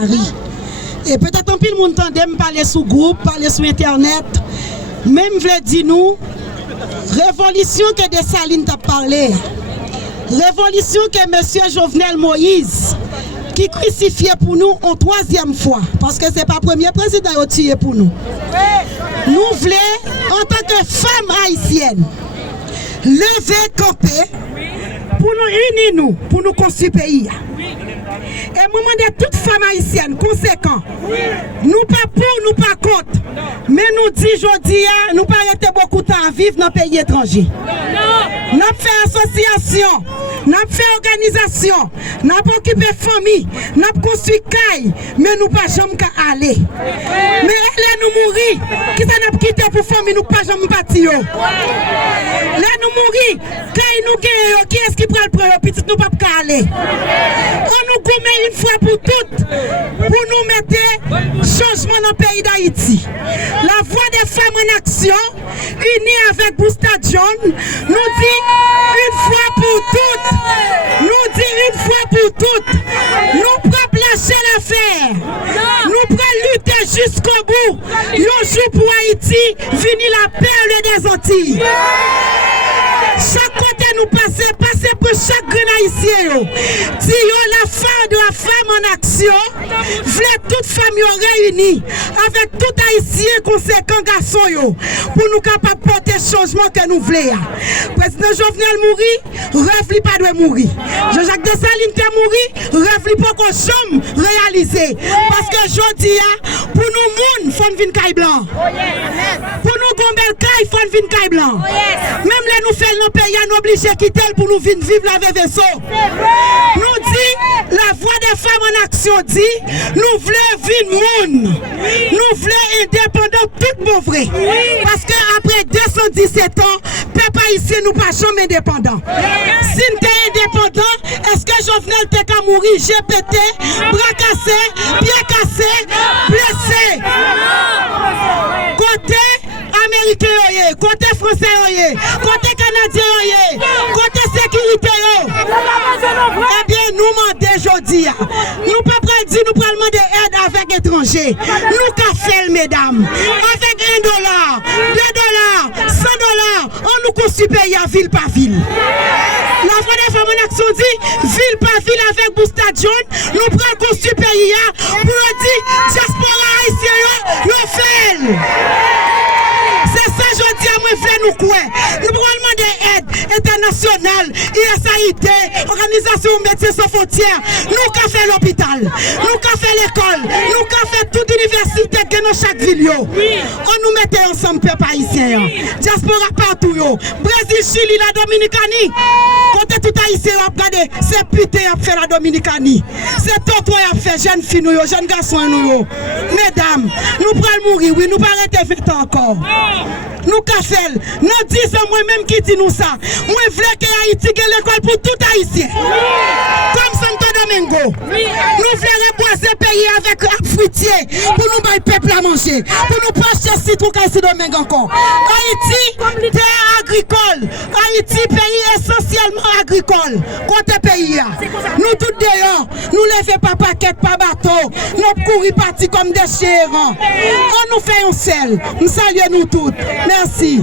Paris. Et peut-être un peu le monde tendait me parler sous groupe, parler sur internet. Même voulait dire nous, révolution que Dessalines t'a parlé. Révolution que monsieur Jovenel Moïse qui crucifié pour nous en troisième fois. Parce que ce n'est pas le premier président qui a tué pour nous. Nous voulons, en tant que femmes haïtiennes, lever, camper, pour nous unir, nous, pour nous construire le pays. Et moment de toutes femmes haïtiennes, conséquent, nous pas pour, nous pas contre, mais nous disons aujourd'hui, nous pas arrêter beaucoup de temps à vivre dans le pays étranger. Nous avons fait association, nous avons fait organisation, nous avons occupé famille, nous avons construit caille, mais nous pas jamais aller. Mais allez nous mourir, qui ça n'a quitté pour famille, nous pas jamais partir. Là nous mourir, caille nous gagne, qui est-ce qui prend le premier petit, nous pas aller. On nous gomme une fois pour toutes, pour nous mettre changement dans le pays d'Haïti. La voix des femmes en action, unie avec Boustad John, nous dit une fois pour toutes, nous dit une fois pour toutes, nous prenons lâcher l'affaire, nous prenons lutter jusqu'au bout, un jour pour Haïti, finir la perle des Antilles. Chaque côté nous passer pour chaque grand haïtien. Si la femme en action, voulait toute famille réunie avec tout haïtien conséquent garçon pour nous capables de porter le changement que nous voulons. Président Jovenel mourir, rêve pas de mourir. Jean-Jacques Dessalines qui a mouru, rêve pas qu'on chambre réaliser. Parce que aujourd'hui, pour nous, il faut une caille blanc. Pour nous, gombel caille, il faut une caille blanc. Même les nous faisons nos pays, nous obligés de quitter pour nous vivre la vaisseau. Nous dit, la voix des femmes en action dit, nous voulons vivre monde. Nous voulons indépendants tout bon vrai. Parce qu'après 217 ans, peuple ici nous pas jamais indépendants. Si nous sommes indépendants, est-ce que Jovenel peut mourir, GPT, bras cassés, pieds cassés, blessés? Côté américain, côté français, côté canadien, côté sécurité. Eh bien, nous demandons aujourd'hui, nous ne pouvons pas dire, nous pouvons demander aide avec étrangers. Nous qu'à faire, mesdames, avec $1, $2, $100, on nous construit pays à ville par ville. La voix des femmes en action dit, ville par ville avec Boustad John, nous prenons construire pays pour dire, diaspora haïtienne, nous faisons. C'est ça, je dis à moi, frère, nous quoi. Nous pouvons demander aide internationale, USAID, Organisation Médecins Sans Frontières. Nous qui fait l'hôpital, nous qui fait l'école, nous qui fait toute université que dans chaque ville. On nous mettait ensemble, peuple haïtien. Diaspora partout. Brésil, Chili, la Dominicanie. Quand tout haïtien a regardé, c'est putain a fait la Dominicanie. C'est toi a fait jeune fille, jeune garçon. Mesdames, nous prenons mourir, oui, nous ne arrêter 20 ans encore. Nous cafel, nous disons moi-même qui dit nous ça. Moi je veux que Haïti ait l'école pour tout haïtien. Comme Santo Domingo. Nous voulons reboiser le pays avec fruitier pour nous mettre le peuple à manger. Pour nous pas acheter citron Santo Domingo encore. Haïti, terre agricole. Haïti, pays essentiellement agricole. Côté pays. Nous tous dehors, nous levons pas paquet, pas bateau. Nous courons partis comme des chiens. On nous fait un sel. Nous saluons nous toutes. Merci.